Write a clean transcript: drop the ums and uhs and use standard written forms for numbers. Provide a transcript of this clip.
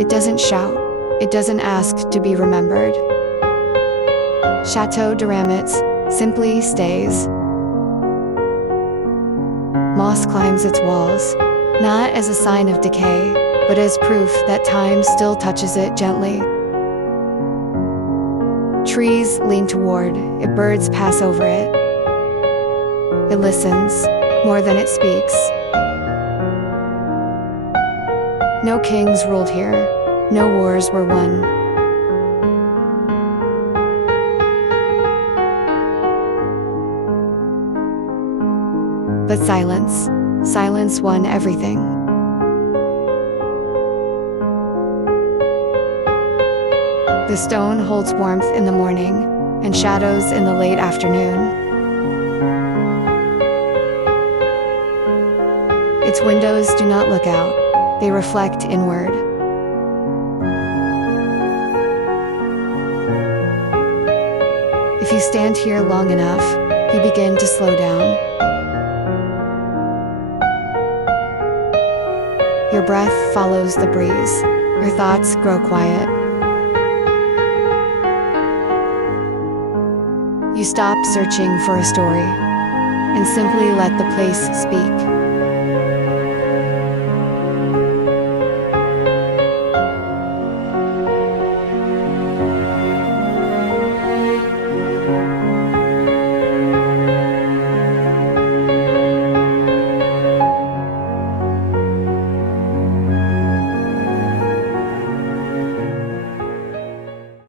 It doesn't shout. It doesn't ask to be remembered. Château de Rametz simply stays. Moss climbs its walls, not as a sign of decay, but as proof that time still touches it gently. Trees lean toward it, birds pass over it. It listens, more than it speaks. No kings ruled here, no wars were won. But silence won everything. The stone holds warmth in the morning and shadows in the late afternoon. Its windows do not look out, they reflect inward. If you stand here long enough, you begin to slow down. Your breath follows the breeze, your thoughts grow quiet. You stop searching for a story and simply let the place speak.